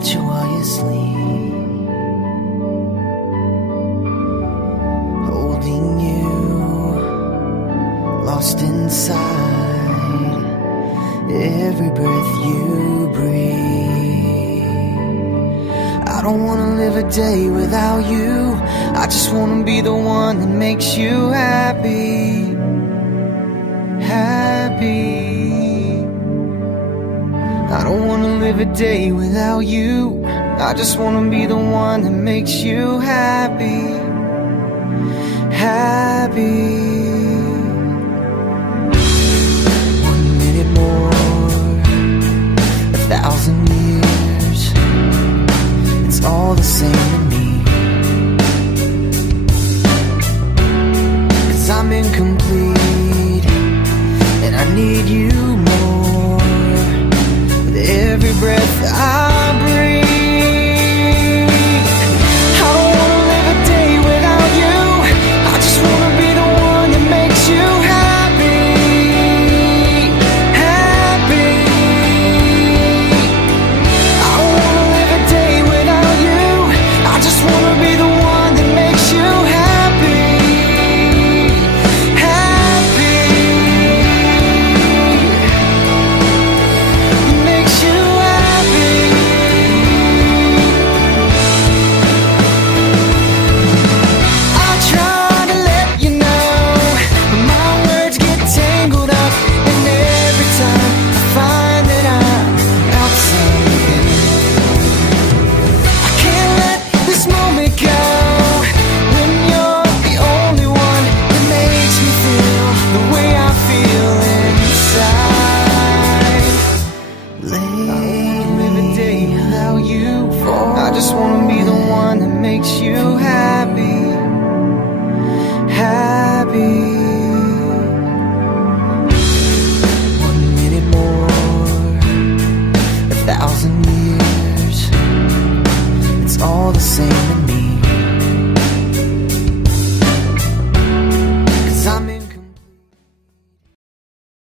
watch you while you sleep, holding you, lost inside every breath you breathe. I don't wanna live a day without you. I just wanna be the one that makes you happy, happy. I don't wanna live a day without you. I just wanna be the one that makes you happy, happy. 1 minute more, 1,000 years, it's all the same to me. 'Cause I'm incomplete and I need you more with every breath I breathe. I don't wanna live a day without you. I just wanna be the one that makes you happy, happy. I don't wanna live a day without you. I just wanna be the one that makes you happy, happy. Makes you happy. I try to let you know, but my words get tangled up, and every time I find that I'm outside, I can't let this moment go. When you're the only one that makes me feel the way I feel inside. Live a day without you. I just wanna be the one that makes you happy, happy. 1 minute more, 1,000 years.